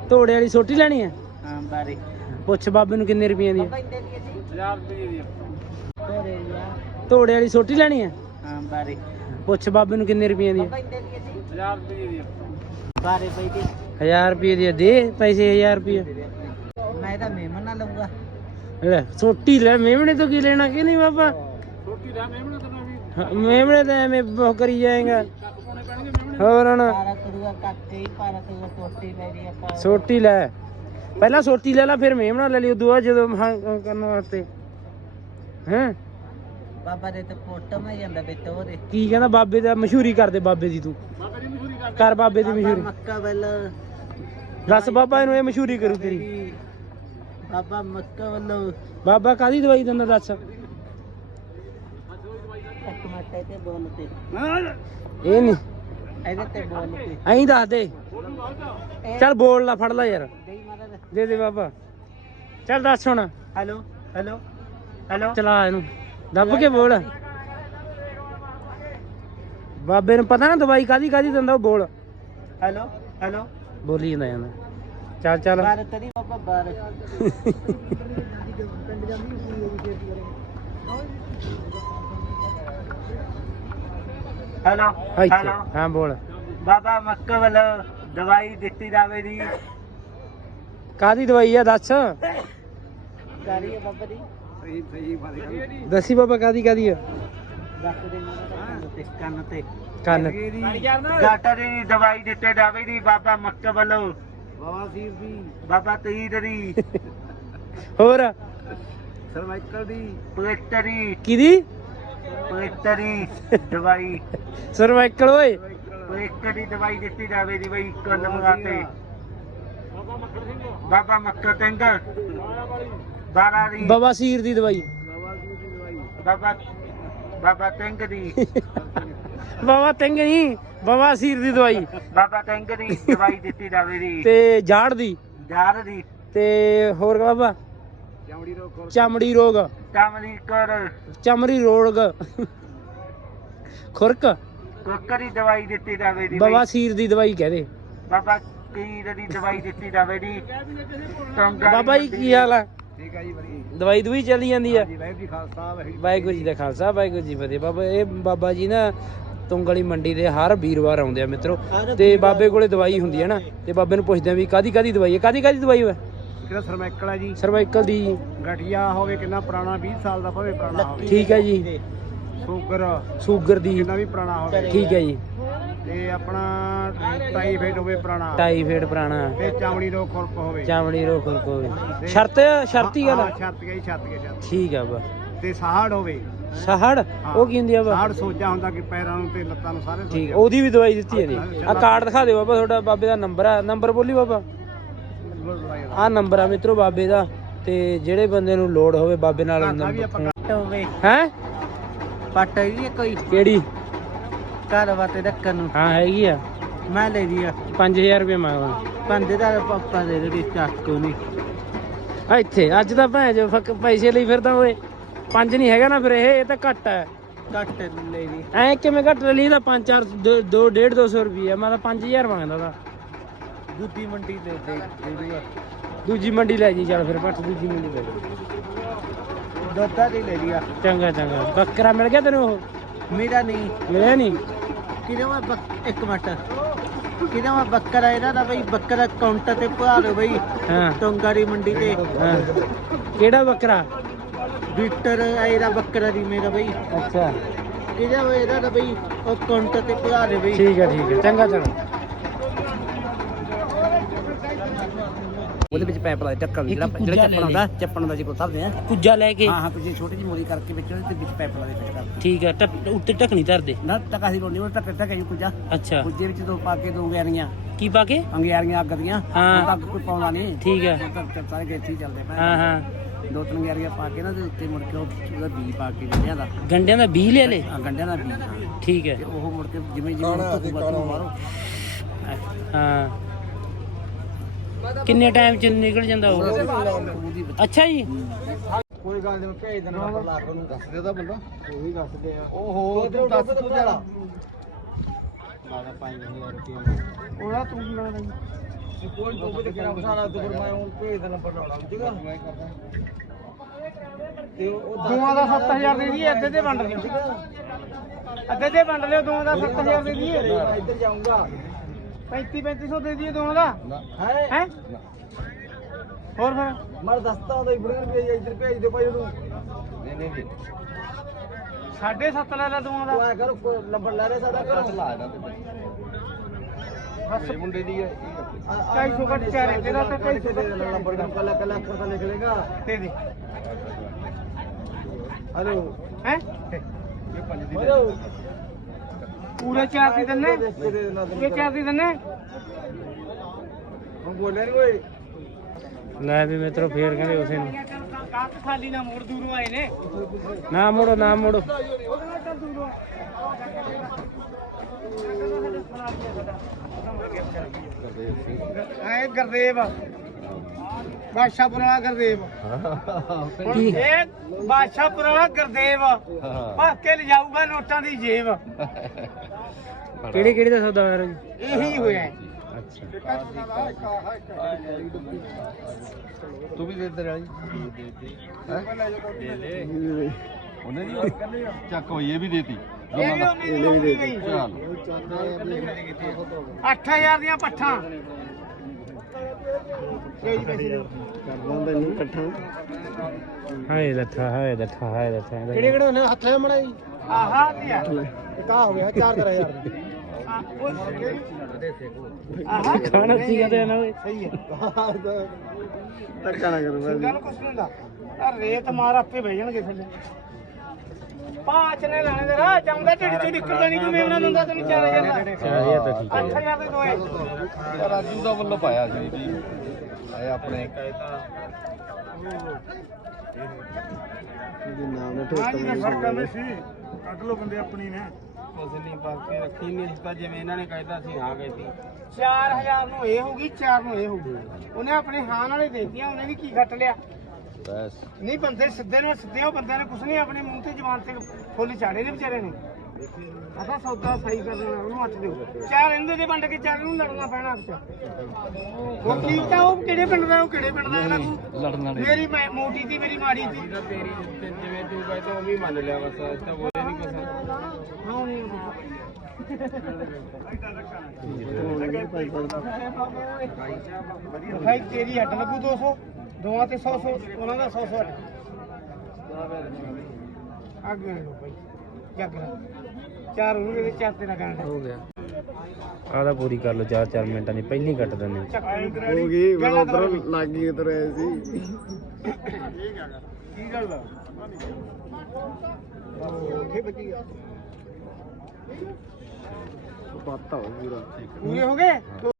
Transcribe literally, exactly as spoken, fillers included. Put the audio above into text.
ਧੋੜੇ ਵਾਲੀ ਸੋਟੀ ਲੈਣੀ ਆ? ਹਾਂ ਬਾਰੇ ਪੁੱਛ ਬਾਬੇ ਨੂੰ ਕਿੰਨੇ ਰੁਪਈਆਂ ਦੀ? ਹਜ਼ਾਰ ਰੁਪਏ ਦੀ ਧੋੜੇ ਵਾਲੀ ਸੋਟੀ ਲੈਣੀ ਆ? ਹਾਂ ਬਾਰੇ ਪੁੱਛ ਬਾਬੇ ਨੂੰ ਕਿੰਨੇ ਰੁਪਈਆਂ ਦੀ? ਹਜ਼ਾਰ ਰੁਪਏ ਦੀ ਬਾਰੇ ਪਈ ਦੀ ਹਜ਼ਾਰ ਰੁਪਏ ਦੀ ਦੇ ਪੈਸੇ ਹਜ਼ਾਰ ਰੁਪਏ। ਮੈਂ ਤਾਂ ਮੇਮਨ ਨਾ ਲਊਗਾ। ਲੈ ਸੋਟੀ ਲੈ, ਮੇਮਣੇ ਤੋਂ ਕੀ ਲੈਣਾ ਕਿ ਨਹੀਂ ਬਾਬਾ? ਛੋਟੀ ਦਾ ਮੇਮਨ ਤਾਂ ਵੀ ਮੇਮਣੇ ਤਾਂ ਐਵੇਂ ਉਹ ਕਰੀ ਜਾਏਗਾ। ਹੋਰ ਹੁਣ ਪਾਰਾ ਕਰੂਗਾ ਕੱਕੇ ਹੀ ਪਾਰਾ ਕਰੂਗਾ ਟੋਟੀ ਮੇਰੀ ਆਪਾਂ ਸੋਟੀ ਲੈ, ਪਹਿਲਾਂ ਸੋਟੀ ਲੈ ਲਾ ਫਿਰ ਮੇਮਣਾ ਲੈ ਲਈ ਉਦੋਂ ਬਾਅਦ ਜਦੋਂ ਹਾਂ ਕਰਨ ਵਾਸਤੇ ਹੈਂ। ਬਾਬਾ ਦੇ ਤੇ ਫੋਟੋ ਮੈਂ ਜਾਂਦਾ ਵਿੱਚ ਉਹਦੇ ਕੀ ਕਹਿੰਦਾ ਬਾਬੇ ਦਾ? ਮਸ਼ਹੂਰੀ ਕਰਦੇ ਬਾਬੇ ਦੀ, ਤੂੰ ਬਾਬਾ ਦੀ ਮਸ਼ਹੂਰੀ ਕਰ ਕਰ ਬਾਬੇ ਦੀ ਮਸ਼ਹੂਰੀ। ਮੱਕਾ ਵੱਲ ਦੱਸ ਬਾਬਾ ਇਹਨੂੰ ਇਹ ਮਸ਼ਹੂਰੀ ਕਰੂ ਤੇਰੀ। ਬਾਬਾ ਮੱਕਾ ਵੱਲੋਂ ਬਾਬਾ ਕਾਹਦੀ ਦਵਾਈ ਦਿੰਦਾ ਦੱਸ? ਇੱਕ ਮਿੰਟ ਤੇ ਬੋਲ ਤੇ ਇਹ ਨਹੀਂ ਇਹਦੇ ਤੇ ਬੋਲ ਤੇ ਐਂ ਦੱਸ ਦੇ। ਚੱਲ ਬੋਲ ਲਾ, ਫੜ ਲਾ ਯਾਰ, ਦੇਈ ਮਾਰਾ ਦੇ ਦੇ ਬਾਬਾ। ਚੱਲ ਦੱਸ ਹੁਣ। ਹੈਲੋ ਹੈਲੋ ਹੈਲੋ ਚਲਾ ਇਹਨੂੰ, ਦੱਬ ਕੇ ਬੋਲ। ਬਾਬੇ ਨੂੰ ਪਤਾ ਨਾ ਦਵਾਈ ਕਾਹਦੀ ਕਾਹਦੀ ਦਿੰਦਾ, ਉਹ ਬੋਲ। ਹੈਲੋ ਹੈਲੋ ਬੋਲੀ ਜਾਂਦਾ ਜਾਂਦਾ। ਚੱਲ ਚੱਲ ਬਾਰ ਤਰੀ ਬਾਬਾ ਬਾਰ ਹੈਲੋ ਇੱਥੇ ਹਾਂ ਬੋਲ। ਬਾਬਾ ਮੱਕਾ ਵੱਲੋਂ ਦਵਾਈ ਦਿੱਤੀ ਜਾਵੇ ਦੀ ਕਾਹਦੀ ਦਵਾਈ ਆ ਦੱਸ? ਕਾਰੀ ਹੈ ਬਾਬਾ ਦੀ ਸਹੀ ਸਹੀ ਦੱਸੀ ਬਾਬਾ ਕਾਹਦੀ ਕਾਹਦੀ ਆ? ਦੱਸ ਦੇ ਤੇ ਕੰਨ ਤੇ ਕੰਨ ਗਾਟਾ ਦੀ ਦਵਾਈ ਦਿੱਤੇ ਜਾਵੇ ਦੀ ਬਾਬਾ ਮੱਕਾ ਵੱਲੋਂ ਬਾਬਾ ਸੀਰ ਦੀ, ਬਾਬਾ ਤੀਰ ਦੀ ਹੋਰ ਸਰਮਾਈਕਲ ਦੀ, ਪਲੇਟਰੀ ਕਿਹਦੀ? ਪਲੇਟਰੀ ਦਵਾਈ ਸਰਵਾਈਕਲ ਓਏ। ਪਲੇਟਰ ਦੀ ਦਵਾਈ ਦਿੱਤੀ ਜਾਵੇ ਦੀ ਬਈ ਕੁੱਲ ਮੰਗਾਤੇ ਬਾਬਾ ਮੱਕਾ ਸਿੰਘ ਬਾਰਾ ਦੀ ਬਾਬਾ ਸੀਰ ਦੀ ਦਵਾਈ। ਬਾਬਾ ਸੀਰ ਦੀ ਦਵਾਈ, ਬਾਬਾ ਬਾਬਾ ਸਿੰਘ ਦੀ ਬਾਬਾ ਸਿੰਘ ਨਹੀਂ, ਬਾਬਾ ਸੀਰ ਦੀ ਦਵਾਈ। ਬਾਬਾ ਸਿੰਘ ਦੀ ਦਵਾਈ ਦਿੱਤੀ ਜਾਵੇ ਦੀ ਤੇ ਜਾੜ ਦੀ ਜਾਰ ਦੀ ਤੇ ਹੋਰ ਬਾਬਾ ਚਮੜੀ ਰੋਗ ਖੋਲ, ਚਮੜੀ ਰੋਗ, ਕਾਮਲੀ ਕਰ ਚਮੜੀ ਰੋਗ, ਖੁਰਕ। ਕੁੱਕਰ ਦੀ ਦਵਾਈ ਦਿੱਤੀ ਜਾਵੇ ਦੀ ਬਾਬਾ ਸੀਰ ਦੀ ਦਵਾਈ ਕਹਦੇ। ਬਾਬਾ ਕੀਰ ਦੀ ਦਵਾਈ ਦਿੱਤੀ ਜਾਵੇ ਦੀ ਬਾਬਾ ਜੀ ਕੀ ਹਾਲ ਆ? ਠੀਕ ਆ ਜੀ ਬੜੀ ਦਵਾਈ ਦੂਈ ਚੱਲੀ ਜਾਂਦੀ ਆ? ਜੀ ਵਾਹਿਗੁਰੂ ਜੀ ਖਾਲਸਾ ਵਾਹਿਗੁਰੂ ਵਾਹਿਗੁਰੂ ਜੀ ਦਾ ਖਾਲਸਾ ਵਾਹਿਗੁਰੂ ਜੀ ਫਤਿਹ। ਬਾਬਾ ਇਹ ਬਾਬਾ ਜੀ ਨਾ ਤੁੰਗ ਵਾਲੀ ਮੰਡੀ ਦੇ ਹਰ ਵੀਰਵਾਰ ਆਉਂਦੇ ਆ ਮਿੱਤਰੋ, ਤੇ ਬਾਬੇ ਕੋਲੇ ਦਵਾਈ ਹੁੰਦੀ ਹੈ ਨਾ, ਤੇ ਬਾਬੇ ਨੂੰ ਪੁੱਛਦੇ ਆ ਵੀ ਕਾਦੀ ਕਾਦੀ ਦਵਾਈ ਹੈ, ਕਾਦੀ ਕਾਦੀ ਦਵਾਈ ਹੈ? ਜਿਹੜਾ ਸਰਮਾਈਕਲ ਆ ਜੀ, ਸਰਵਾਈਕਲ ਦੀ। ਗਠੀਆ ਹੋਵੇ ਕਿੰਨਾ ਪੁਰਾਣਾ, ਵੀਹ ਸਾਲ ਦਾ ਭਾਵੇਂ ਪੁਰਾਣਾ ਹੋਵੇ, ਠੀਕ ਹੈ ਜੀ। ਸ਼ੂਗਰ ਸ਼ੂਗਰ ਦੀ, ਕਿੰਨਾ ਵੀ ਪੁਰਾਣਾ ਹੋਵੇ, ਠੀਕ ਹੈ ਜੀ। ਤੇ ਆਪਣਾ ਟਾਈਫਾਈਡ ਹੋਵੇ ਪੁਰਾਣਾ, ਟਾਈਫਾਈਡ ਪੁਰਾਣਾ, ਤੇ ਚਮੜੀ ਰੋਗ ਖੁਰਕ ਹੋਵੇ, ਚਮੜੀ ਰੋਗ ਖੁਰਕ ਹੋਵੇ। ਸ਼ਰਤ ਸ਼ਰਤੀ ਗੱਲ ਹਾਂ, ਛੱਤ ਗਈ ਛੱਤ ਗਈ ਛੱਤ, ਠੀਕ ਆ ਬਾ। ਤੇ ਸਾਹੜ ਹੋਵੇ, ਸਾਹੜ ਉਹ ਕੀ ਹੁੰਦੀ ਆ ਬਾ? ਸਾਹੜ ਸੋਜਾ ਹੁੰਦਾ ਕਿ ਪੈਰਾਂ ਨੂੰ ਤੇ ਲੱਤਾਂ ਨੂੰ ਸਾਰੇ ਠੀਕ, ਉਹਦੀ ਵੀ ਦਵਾਈ ਦਿੱਤੀ ਹੈ ਜੀ। ਆ ਕਾਰਡ ਦਿਖਾ ਦਿਓ ਬਾਬਾ, ਤੁਹਾਡਾ ਬਾਬੇ ਦਾ ਨੰਬਰ ਆ, ਨੰਬਰ ਬੋਲੀ ਬਾਬਾ। ਆ ਨੰਬਰ ਆ ਮਿੱਤਰੋ ਬਾਬੇ ਦਾ, ਤੇ ਜਿਹੜੇ ਬੰਦੇ ਨੂੰ ਲੋੜ ਹੋਵੇ ਬਾਬੇ ਨਾਲ ਹੋਵੇ ਹੈ। ਪੱਟ ਹੈ ਕੋਈ ਕਿਹੜੀ? ਘਰ ਵਾਤੇ ਰੱਖਣ ਨੂੰ ਹਾਂ ਹੈਗੀ ਆ। ਮੈਂ ਲੈ ਲਈ ਆ ਪੰਜ ਹਜ਼ਾਰ ਰੁਪਏ ਮੰਗਦਾ। ਪੰਜ ਦਾ ਪਾਪਾ ਦੇ ਦੇ ਚਾਕੂ ਨਹੀਂ ਆ ਇੱਥੇ ਅੱਜ ਤਾਂ ਭੈਣ ਜੋ ਫੱਕ ਪੈਸੇ ਲਈ ਫਿਰਦਾ ਓਏ। ਪੰਜ ਨਹੀਂ ਹੈਗਾ ਨਾ ਫਿਰ ਇਹ ਇਹ ਤਾਂ ਘੱਟ ਹੈ। ਘੱਟ ਲੈ ਲਈ ਐ ਕਿਵੇਂ ਘੱਟ ਲੈ ਲਈ? ਤਾਂ ਪੰਜ ਚਾਰ ਦੋ- ਦੋ ਡੇਢ ਦੋ ਸੌ ਰੁਪਏ ਮੈਂ ਤਾਂ ਪੰਜ ਹਜ਼ਾਰ ਮੰਗਦਾ ਤਾ। ਦੂਜੀ ਮੰਡੀ ਦੇ ਦੇ ਦੇ ਦੂਗਾ ਦੂਜੀ ਮੰਡੀ ਲੈ ਜੀ, ਚੱਲ ਫਿਰ ਪੱਠ ਦੂਜੀ ਮੰਡੀ ਲੈ ਜੀ। ਦੁੱਧਾ ਦੀ ਲੈ ਲਿਆ ਚੰਗਾ ਚੰਗਾ। ਬੱਕਰਾ ਮਿਲ ਗਿਆ ਤੈਨੂੰ? ਉਹ ਮੇਰਾ ਨਹੀਂ ਮਿਲਿਆ ਨਹੀਂ? ਕਿਹਦੇ ਮੈਂ ਬੱਕ- ਇੱਕ ਮਿੰਟ ਕਿਹਦੇ ਮੈਂ ਬੱਕਰਾ ਇਹਦਾ ਦਾ ਬਈ ਬੱਕਰਾ ਕਾਊਂਟਰ ਤੇ ਪਾ ਲਓ ਬਈ ਹਾਂ ਟੋਂਗਾਰੀ ਮੰਡੀ ਤੇ ਹਾਂ। ਕਿਹੜਾ ਬੱਕਰਾ? ਬੀਟਰ ਇਹਦਾ ਬੱਕਰਾ ਦੀ ਮੇਰਾ ਬਈ ਅੱਛਾ ਕਿਹਦਾ ਵਾ ਇਹਦਾ ਦਾ ਬਈ ਉਹ ਕਾਊਂਟਰ ਤੇ ਪਾ ਦੇ ਬਈ ਠੀਕ ਹੈ ਠੀਕ ਹੈ ਚੰਗਾ ਚੰਗਾ। ਉਹਦੇ ਵਿੱਚ ਪੈਪ ਲਾ ਢੱਕਣ ਜਿਹੜਾ ਜਿਹੜਾ ਚੱਪਣ ਹੁੰਦਾ ਚੱਪਣ ਦਾ ਜੀ ਕੋ ਧਰਦੇ ਆ। ਕੁੱਜਾ ਲੈ ਕੇ? ਹਾਂ ਹਾਂ ਕੁਝ ਛੋਟੀ ਜਿਹੀ ਮੋਰੀ ਕਰਕੇ ਵਿੱਚ ਉਹਦੇ ਵਿੱਚ ਪੈਪ ਲਾ ਦੇ ਫਿਰ ਕਰ ਠੀਕ ਹੈ। ਢੱਕ- ਉੱਤੇ ਢੱਕਣੀ ਧਰ ਦੇ ਨਾ ਟਕਾ ਸੀ ਲੋਣੀ ਉਹ ਟੱਕ ਟੱਕ ਜੀ ਕੁਝ ਅੱਛਾ। ਕੁਝੇ ਵਿੱਚ ਦੋ ਪਾ ਕੇ ਦੋ ਗਿਆਰੀਆਂ ਕੀ ਪਾ ਕੇ? ਅੰਗਿਆਰੀਆਂ ਅੱਗ ਦੀਆਂ, ਹਾਂ। ਅੱਗ ਕੋਈ ਪਾਉਂਦਾ ਨਹੀਂ, ਠੀਕ ਹੈ। ਸਾਰੇ ਗੇਠੀ ਚੱਲਦੇ ਪਏ। ਹਾਂ ਹਾਂ। ਦੋ ਤਿੰਨ ਗਿਆਰੀਆਂ ਪਾ ਕੇ ਨਾ ਤੇ ਉੱਤੇ ਮੁੜ ਕੇ ਉਹਦਾ ਬੀ ਪਾ ਕੇ ਗੰਢਿਆਂ ਦਾ ਗੰਡਿਆਂ ਦਾ ਬੀਜ ਲੈ ਲੈ? ਹਾਂ, ਗੰਢਿਆਂ ਦਾ ਬੀ ਹਾਂ। ਠੀਕ ਹੈ। ਤੇ ਉਹ ਮੁੜ ਕੇ ਜਿਵੇਂ ਜਿਵੇਂ ਧੁੱਪ ਮਾਰੋ ਹਾਂ। ਕਿੰਨੇ ਟਾਈਮ ਚ ਨਿਕਲ ਜਾਂਦਾ ਉਹ? ਅੱਛਾ ਜੀ। ਕੋਈ ਗੱਲ ਨਹੀਂ ਭੇਜ ਦੇਣਾ ਨੰਬਰ ਲਾ ਕੇ ਉਹਨੂੰ ਦੱਸ ਦੇ ਉਹਦਾ ਬੰਦਾ ਉਹ ਵੀ ਦੱਸਦੇ ਆ। ਓਹੋ ਤੂੰ ਦੱਸ ਤੂੰ ਜਰਾ ਮਾਦਾ ਪੰਜ ਹਜ਼ਾਰ ਰੁਪਏ ਉਹਦਾ ਤੂੰ ਕੀ ਲੈਣਾ ਕੋਈ ਤੋਂ ਵੀ ਕਿਹੜਾ ਸਾਰਾ ਤੂੰ ਮੈਂ ਹੁਣ ਭੇਜ ਦਾ ਨੰਬਰ ਲਾਉਣਾ ਠੀਕ ਆ ਤੇ ਉਹ ਦੋਵਾਂ ਦਾ ਸੱਤ ਹਜ਼ਾਰ ਦੇ ਦਈਏ, ਅੱਧੇ ਤੇ ਵੰਡ ਲਿਓ, ਅੱਧੇ ਤੇ ਵੰਡ ਲਿਓ, ਦੋਵਾਂ ਦਾ ਸੱਤ ਹਜ਼ਾਰ ਦੇ ਦਈਏ, ਇੱਧਰ ਜਾਊਂਗਾ ਪੈਂਤੀ ਪੈਂਤੀ ਸੌ ਦੇ ਦਈਏ ਦੋਵਾਂ ਦਾ ਹੈ ਹੈ ਹੋਰ ਫਿਰ ਮੈਂ ਦੱਸਦਾ ਹੁੰਦਾ ਇਬਰਾਹਿਮ ਰੁਪਏ ਇੱਧਰ ਭੇਜ ਦਿਓ ਭਾਈ ਉਹਨੂੰ ਨਹੀਂ ਨਹੀਂ ਜੀ ਸਾਢੇ ਸੱਤ ਲੈ ਲੈ ਦੋਵਾਂ ਤੂੰ ਦਾ ਐ ਕਰ ਕੋਈ ਨੰਬਰ ਲੈ ਰਿਹਾ ਸਾਡਾ ਕਰ ਲਾ ਇਹਨਾਂ ਬਸ ਤੇ ਮੁੰਡੇ ਦੀ ਹੈ ਢਾਈ ਸੌ ਘੱਟ ਚਾਰ ਤੇਰਾ ਤਾਂ ਢਾਈ ਸੌ ਘੱਟ ਨੰਬਰ ਦਾ ਕੱਲਾ ਕੱਲਾ ਅੱਖਰ ਤਾਂ ਲਿਖ ਲੇਗਾ ਦੇ ਦੇ ਹਲੋ ਹੈ ਇਹ ਪੰਜ ਦੀ ਹੈਲੋ ਪੂਰੇ ਚਾਰ ਦੀ ਦਿੰਨੇ ਪੂਰੇ ਚਾਰ ਦੀ ਦਿੰਨੇ ਹੁਣ ਬੋਲਿਆ ਨਹੀਂ ਓਏ ਲੈ ਵੀ ਮਿੱਤਰੋ ਫੇਰ ਕਹਿੰਦੇ ਉਸੇ ਨੂੰ ਕਾਹ ਖਾਲੀ ਨਾ ਮੋੜ ਦੂਰੋਂ ਆਏ ਨੇ ਨਾ ਮੋੜੋ ਨਾ ਮੋੜੋ ਐ ਗੁਰਦੇਵ ਬਾਦਸ਼ਾਹਪੁਰ ਵਾਲਾ ਗੁਰਦੇਵ ਹੁਣ ਇਹ ਬਾਦਸ਼ਾਹਪੁਰ ਵਾਲਾ ਗੁਰਦੇਵ ਭੱਜ ਕੇ ਲਿਜਾਊਗਾ ਨੋਟਾਂ ਦੀ ਜੇਬ ਕਿਹੜੀ ਕਿਹੜੀ ਦਾ ਸੌਦਾ ਹੋਇਆ ਜੀ ਇਹੀ ਹੋਇਆ ਅੱਛਾ ਤੂੰ ਵੀ ਦੇ ਦੇ ਰਾਜੀ ਹੈ ਉਹਨੇ ਦੀ ਚੱਕ ਹੋਈ ਇਹ ਵੀ ਦੇਤੀ ਇਹ ਵੀ ਉਹਨੇ ਦੀ ਗਈ ਅੱਠ ਹਜ਼ਾਰ ਦੀਆਂ ਪੱਠਾਂ ਕਰਦਾ ਤੈਨੂੰ ਇਕੱਠਾ ਹਾਏ ਲੱਠਾ ਹਾਏ ਲੱਠਾ ਹਾਏ ਲੱਠਾ ਕਿਹੜੇ ਕਿਹੜੇ ਉਹਨੇ ਹੱਥ ਲੈ ਮੜਾਈ ਆਹਾ ਤੇ ਆ ਕਾ ਹੋ ਗਿਆ ਚਾਰ ਹਜ਼ਾਰ ਆਹਾ ਖਾਣਾ ਸੀਗਾ ਤੇ ਨਾ ਓਏ ਸਹੀ ਹੈ ਧੱਕਾ ਨਾ ਕਰੋ ਗੱਲ ਕੁਛ ਨਹੀਂ ਹੁੰਦਾ ਆ ਰੇਤ ਮਾਰ ਆਪੇ ਬਹਿ ਜਾਣਗੇ ਥੱਲੇ ਪਾँच ने लाने दे रहा चाहूंगा टिड चो निकल जानी कोई मेमना दंदा तैਨੂੰ चार हज़ार चार हज़ार तो ठीक है अठ हज़ार दे दोए ਰਾਜੂ ਦਾ ਵੱਲੋਂ ਪਾਇਆ ਸੀ ਜੀ ਆਏ ਆਪਣੇ ਨਾਮ ਹਾਂਜੀ ਫਰਕ ਮੈਂ ਸੀ ਕੱਢ ਲੋ ਬੰਦੇ ਆਪਣੀ ਨੇ ਕੁਛ ਨਹੀਂ ਬਾਕੀ ਰੱਖੀ ਨਹੀਂ ਤਾਂ ਜਿਵੇਂ ਇਹਨਾਂ ਨੇ ਕਹਿਤਾ ਸੀ ਹਾਂ ਗਏ ਸੀ ਚਾਰ ਹਜ਼ਾਰ ਨੂੰ ਇਹ ਹੋਊਗੀ ਚਾਰ ਨੂੰ ਇਹ ਹੋਊਗੀ ਉਹਨੇ ਆਪਣੇ ਹਾਂ ਨਾਲੇ ਦੇਤੀਆਂ ਉਹਨੇ ਵੀ ਕੀ ਕੱਟ ਲਿਆ ਬਸ ਨਹੀਂ ਬੰਦੇ ਸਿੱਧੇ ਨੂੰ ਸਿੱਧੇ ਉਹ ਬੰਦਿਆਂ ਨੇ ਕੁਛ ਨਹੀਂ ਆਪਣੇ ਮੂੰਹ ਤੇ ਜ਼ਬਾਨ ਤੇ ਫੁੱਲ ਚਾੜੇ ਨੇ ਵਿਚਾਰੇ ਨੇ ਆਦਾ ਸੌਦਾ ਸਹੀ ਕਰ ਲੈਣਾ ਉਹਨੂੰ ਅੱਟ ਦਿਓ ਚਾਰ ਇਹਦੇ ਦੇ ਵੰਡ ਕੇ ਚਾਰ ਨੂੰ ਲੜਨਾ ਪੈਣਾ ਆਪਸ ਉਹ ਕੀ ਤਾਂ ਉਹ ਕਿਹੜੇ ਪਿੰਡ ਦਾ ਉਹ ਕਿਹੜੇ ਪਿੰਡ ਦਾ ਇਹਨਾਂ ਨੂੰ ਲੜਨ ਵਾਲੇ ਮੇਰੀ ਮੈਂ ਮੋਟੀ ਸੀ ਮੇਰੀ ਮਾੜੀ ਸੀ ਤੇਰੀ ਜਿਵੇਂ ਤੂੰ ਕਹੇ ਤਾਂ ਉਹ ਵੀ ਮੰਨ ਲਿਆ ਬਸ ਤਾਂ ਬੋਲੇ ਨਹੀਂ ਕੁਛ ਹਾਂ ਭਾਈ ਤੇਰੀ ਹੱਟ ਲੱਗੂ ਦੋ ਸੌ ਦੋਵਾਂ ਤੇ ਸੌ ਸੌ ਉਹਨਾਂ ਦਾ ਸੌ ਸੌ ਅੱਗੇ ਲੋ ਭਾਈ ਜੱਗ ਚਾਰ ਉਹਨੂੰ ਦੇ ਚਾਰ ਤੇ ਨਾ ਗਾਣ ਹੋ ਗਿਆ ਆਦਾ ਪੂਰੀ ਕਰ ਲੋ ਚਾਰ ਚਾਰ ਮਿੰਟਾਂ ਦੀ ਪਹਿਲੀ ਕੱਟ ਦਿੰਦੇ ਹੋ ਗਈ ਮੈਂ ਉਧਰ ਲੱਗ ਗਈ ਉਧਰ ਆਇਆ ਸੀ ਕੀ ਗੱਲ ਆ ਉੱਥੇ ਬੱਜੀ ਗਿਆ ਪਤਾ ਹੋ ਪੂਰਾ ਪੂਰੇ ਹੋ ਗਏ